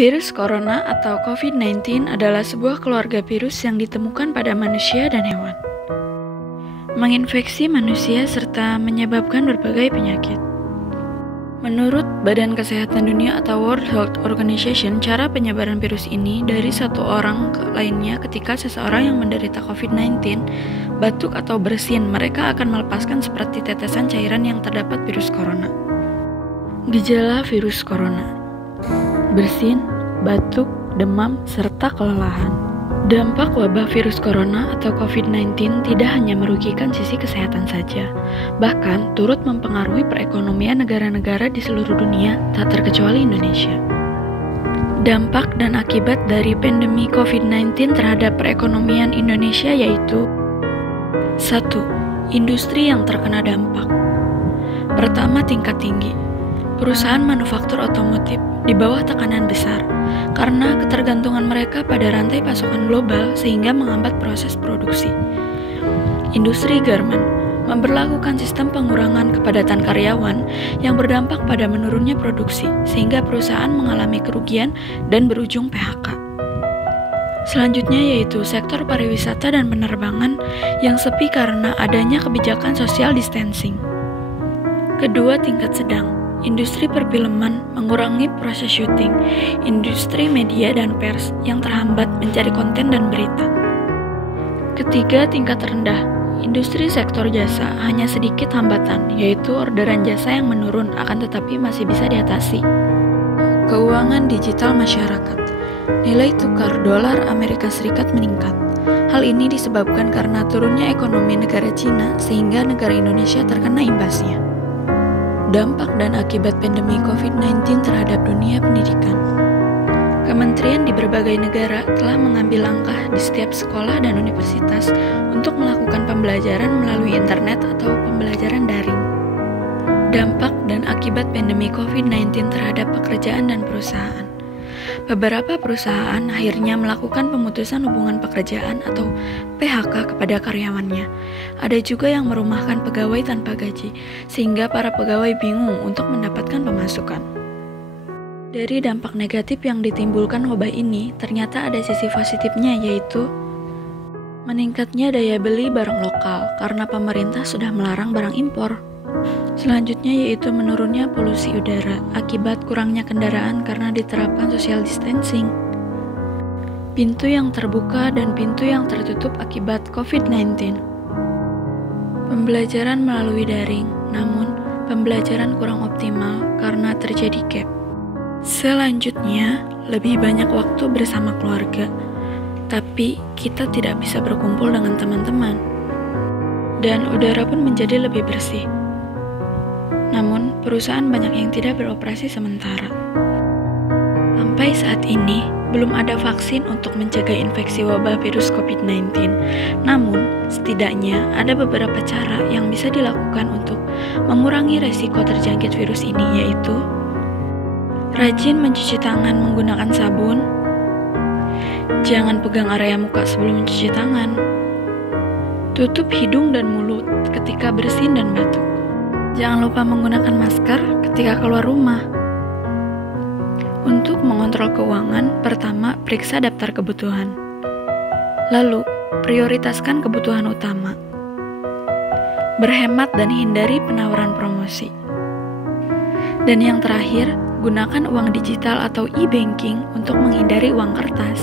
Virus corona atau COVID-19 adalah sebuah keluarga virus yang ditemukan pada manusia dan hewan. Menginfeksi manusia serta menyebabkan berbagai penyakit. Menurut Badan Kesehatan Dunia atau World Health Organization, cara penyebaran virus ini dari satu orang ke lainnya ketika seseorang yang menderita COVID-19 batuk atau bersin, mereka akan melepaskan seperti tetesan cairan yang terdapat virus corona. Gejala virus corona: bersin, batuk, demam, serta kelelahan. Dampak wabah virus corona atau COVID-19 tidak hanya merugikan sisi kesehatan saja, bahkan turut mempengaruhi perekonomian negara-negara di seluruh dunia, tak terkecuali Indonesia. Dampak dan akibat dari pandemi COVID-19 terhadap perekonomian Indonesia yaitu: 1. Industri yang terkena dampak. Pertama, tingkat tinggi. Perusahaan manufaktur otomotif di bawah tekanan besar karena ketergantungan mereka pada rantai pasokan global sehingga menghambat proses produksi. Industri garmen memberlakukan sistem pengurangan kepadatan karyawan yang berdampak pada menurunnya produksi sehingga perusahaan mengalami kerugian dan berujung PHK. Selanjutnya yaitu sektor pariwisata dan penerbangan yang sepi karena adanya kebijakan social distancing. Kedua, tingkat sedang. Industri perfilman mengurangi proses syuting, industri media dan pers yang terhambat mencari konten dan berita. Ketiga, tingkat rendah. Industri sektor jasa hanya sedikit hambatan, yaitu orderan jasa yang menurun akan tetapi masih bisa diatasi. Keuangan digital masyarakat. Nilai tukar dolar Amerika Serikat meningkat. Hal ini disebabkan karena turunnya ekonomi negara Cina sehingga negara Indonesia terkena imbasnya. Dampak dan akibat pandemi COVID-19 terhadap dunia pendidikan. Kementerian di berbagai negara telah mengambil langkah di setiap sekolah dan universitas untuk melakukan pembelajaran melalui internet atau pembelajaran daring. Dampak dan akibat pandemi COVID-19 terhadap pekerjaan dan perusahaan. Beberapa perusahaan akhirnya melakukan pemutusan hubungan pekerjaan atau PHK kepada karyawannya. Ada juga yang merumahkan pegawai tanpa gaji, sehingga para pegawai bingung untuk mendapatkan pemasukan. Dari dampak negatif yang ditimbulkan wabah ini, ternyata ada sisi positifnya, yaitu meningkatnya daya beli barang lokal karena pemerintah sudah melarang barang impor. Selanjutnya yaitu menurunnya polusi udara akibat kurangnya kendaraan karena diterapkan social distancing. Pintu yang terbuka dan pintu yang tertutup akibat COVID-19. Pembelajaran melalui daring, namun pembelajaran kurang optimal karena terjadi gap. Selanjutnya, lebih banyak waktu bersama keluarga, tapi kita tidak bisa berkumpul dengan teman-teman. Dan udara pun menjadi lebih bersih. Namun, perusahaan banyak yang tidak beroperasi sementara. Sampai saat ini, belum ada vaksin untuk mencegah infeksi wabah virus COVID-19. Namun, setidaknya ada beberapa cara yang bisa dilakukan untuk mengurangi resiko terjangkit virus ini, yaitu rajin mencuci tangan menggunakan sabun, jangan pegang area muka sebelum mencuci tangan, tutup hidung dan mulut ketika bersin dan batuk. Jangan lupa menggunakan masker ketika keluar rumah. Untuk mengontrol keuangan, pertama, periksa daftar kebutuhan. Lalu, prioritaskan kebutuhan utama. Berhemat dan hindari penawaran promosi. Dan yang terakhir, gunakan uang digital atau e-banking untuk menghindari uang kertas.